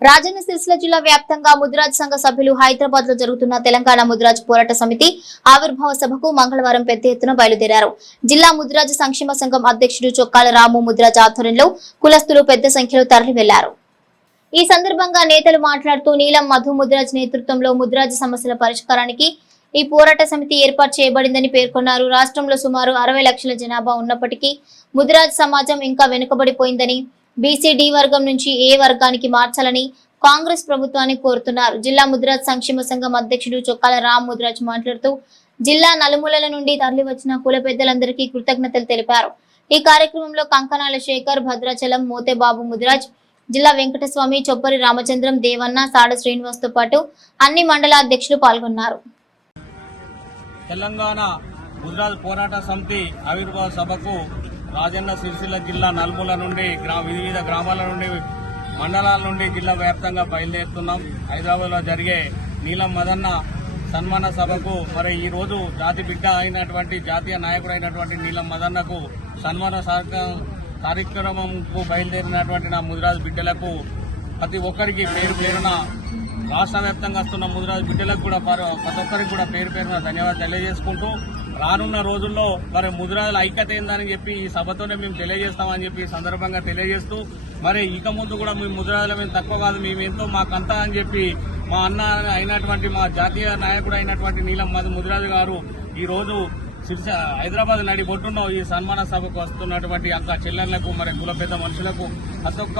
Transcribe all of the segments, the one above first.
రాజన్న సిరిసిల్ల జిల్లా వ్యాప్తంగా ముద్రాజ్ సంఘ సభ్యులు హైదరాబాద్లో జరుగుతున్న తెలంగాణ ముద్రాజ్ పోరాట సమితి ఆవిర్భావ సభకు మంగళవారం పెద్ద ఎత్తున బయలుదేరారు. జిల్లా ముద్రాజ్ సంక్షేమ సంఘం అధ్యక్షుడు చొక్కాల రాము ముద్రాజ్ ఆధ్వర్యంలో కులస్తులు పెద్ద సంఖ్యలో తరలి వెళ్ళారు ఈ సందర్భంగా నేతలు మాట్లాడుతూ నీలం మధు ముద్రాజ్ నేతృత్వంలో ముద్రాజ్ సమస్యల పరిష్కారానికి ఈ పోరాట సమితి ఏర్పాటు చేయబడిందని పేర్కొన్నారు. రాష్ట్రంలో సుమారు అరవై లక్షల జనాభా ఉన్నప్పటికీ ముద్రాజ్ సమాజం ఇంకా వెనుకబడిపోయిందని బీసీ డి వర్గం నుంచి ఏ వర్గానికి మార్చాలని కాంగ్రెస్ ప్రభుత్వాన్ని కోరుతున్నారు. జిల్లా ముద్రాజ్ సంక్షేమ సంఘం అధ్యక్షుడు చొక్కాల రామ్ ముద్రాజ్ మాట్లాడుతూ జిల్లా నలుమూలల నుండి తరలివచ్చిన కుల పెద్దలందరికీ కృతజ్ఞతలు తెలిపారు. ఈ కార్యక్రమంలో కంకణాల శేఖర్ భద్రాచలం మోతేబాబు ముద్రాజ్ జిల్లా వెంకటస్వామి చొప్పరి రామచంద్రం దేవన్న సాడ శ్రీనివాస్తో పాటు అన్ని మండల అధ్యక్షులు పాల్గొన్నారు. తెలంగాణ గుజరాత్ పోరాట సమితి ఆవిర్భావ సభకు రాజన్న సిరిసిల్ల జిల్లా నలుమూల నుండి గ్రా వివిధ గ్రామాల నుండి మండలాల నుండి జిల్లా వ్యాప్తంగా బయలుదేరుతున్నాం. హైదరాబాద్లో జరిగే నీలం మదన్న సన్మాన సభకు మరి ఈరోజు జాతి బిడ్డ అయినటువంటి జాతీయ నాయకుడు అయినటువంటి నీలం మదన్నకు సన్మాన కార్యక్రమంకు బయలుదేరినటువంటి నా ముదిరాజు బిడ్డలకు ప్రతి ఒక్కరికి పేరు పేరున రాష్ట్ర వ్యాప్తంగా వస్తున్న ముదిరాజు బిడ్డలకు కూడా ప్రతి ఒక్కరికి కూడా పేరు పేరున ధన్యవాదాలు తెలియజేసుకుంటూ రానున్న రోజుల్లో మరి ముదిరాజుల ఐక్యత ఏందని చెప్పి ఈ సభతోనే మేము తెలియజేస్తామని చెప్పి సందర్భంగా తెలియజేస్తూ మరి ఇక ముందు కూడా మేము ముదిరాజుల మేము తక్కువ కాదు మేము ఎంతో మాకంతా అని చెప్పి మా అన్న అయినటువంటి మా జాతీయ నాయకుడు అయినటువంటి నీలం మధు ముదిరాజు గారు ఈ రోజు సిరిస హైదరాబాద్ నడి బొట్టున్న ఈ సన్మాన సభకు వస్తున్నటువంటి అక్క చెల్లెళ్ళకు మరి కుల పెద్ద మనుషులకు ప్రతి ఒక్క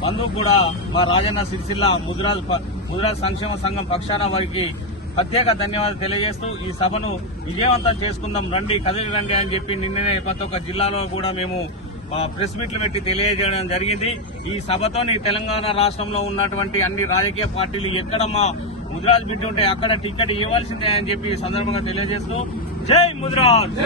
బంధువు కూడా మా రాజన్న సిరిసిల్ల ముదిరాజు ప- ముదిరాజు సంక్షేమ సంఘం పక్షాన వారికి ప్రత్యేక ధన్యవాదాలు తెలియజేస్తూ ఈ సభను విజయవంతం చేసుకుందాం. రండి కదిలి రండి అని చెప్పి నిన్ననే ప్రతి ఒక్క జిల్లాలో కూడా మేము ప్రెస్ మీట్లు పెట్టి తెలియజేయడం జరిగింది. ఈ సభతోని తెలంగాణ రాష్ట్రంలో ఉన్నటువంటి అన్ని రాజకీయ పార్టీలు ఎక్కడ మా ముదిరాజ్ బిడ్డ ఉంటే అక్కడ టికెట్ ఇవ్వాల్సిందే అని చెప్పి సందర్భంగా తెలియజేస్తూ జై ముదిరాజ్!